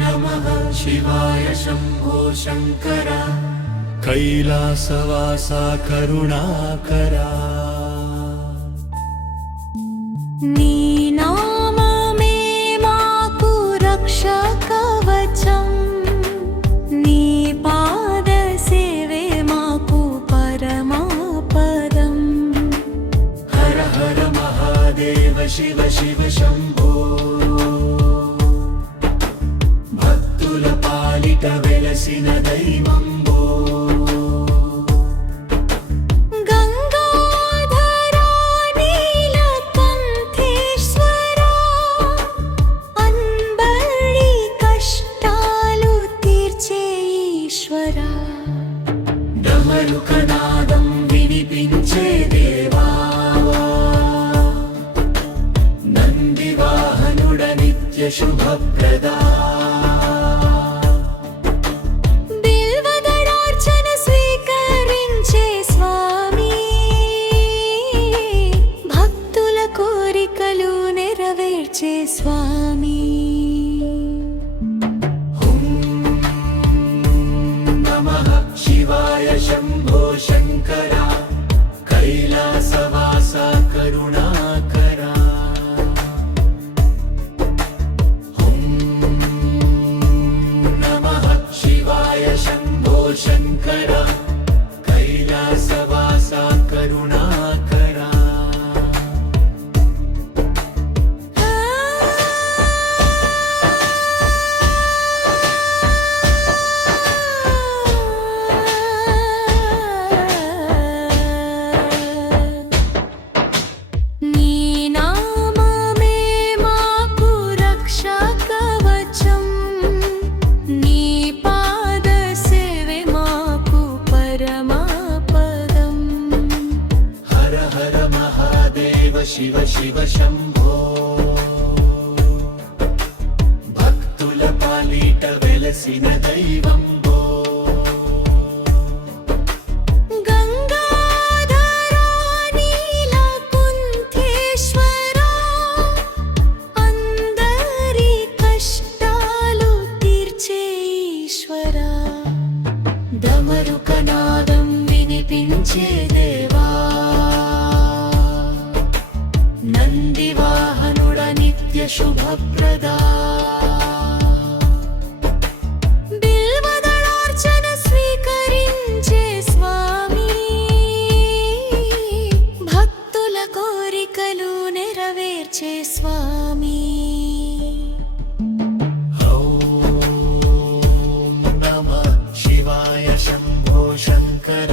नमः शिवाय शम्भो शङ्कर कैलासवासा करुणाकरा నీ నామమే మాకు రక్షా కవచం నీ పాద సేవే మాకు పరమాపదం हर हर महादेव शिव शिव शम्भो భక్తుల పాలిట వెలసిన దైవంబో డమరుకనాదం వినిపించే దేవా నందివాహనుడ నిత్య శుభప్రదా బిల్వదళార్చన స్వీకరించే స్వామి భక్తుల కోరికలు నెరవేర్చే స్వామి शिवाय शम्भो शङ्कर कैलासवासा करुणाकरा नमः शिवाय शम्भो शङ्कर कैलासवासा करुणाकरा शिव शिव शम्भो भक्तुल पालिट वेलसिन दैवंबो गंगाधरा नीलकुंठेश्वरा अंदरी कष्टालु तीर्चे ईश्वरा डमरुकनादं विनिपिंचे देवा నందివాహనుడ నిత్య శుభప్రదా బిల్వదళార్చన స్వీకరించే స్వామి భక్తుల కోరికలు నెరవేర్చే స్వామి ఓం నమః శివాయ శంభో శంకర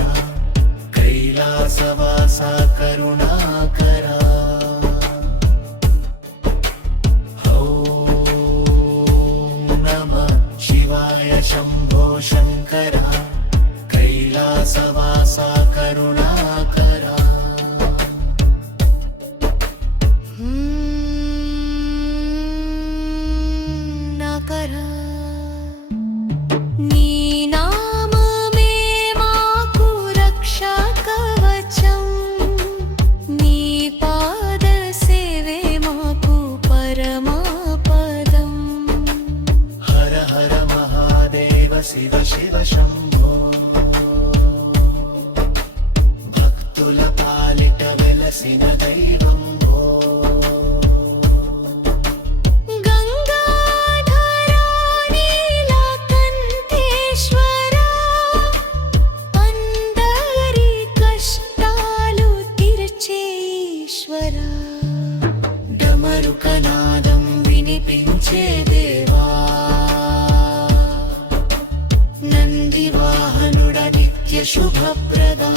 కైలాసవాసా కరుణాకరా शम्भो शङ्कर कैलासवासा करुणाकरा नाकरा నీ నామమే మాకు రక్షా కవచం నీ పాద సేవే మాకు పరమాపదం हर हर महादेव शिव शिव शम्भो భక్తుల పాలిట వెలసిన దైవంబో గంగాధరా నీలకంఠేశ్వరా అందరి కష్టాలు తీర్చే ఈశ్వరా డమరుకనాదం వినిపించే దేవా నందివాహనుడ నిత్య శుభప్రదా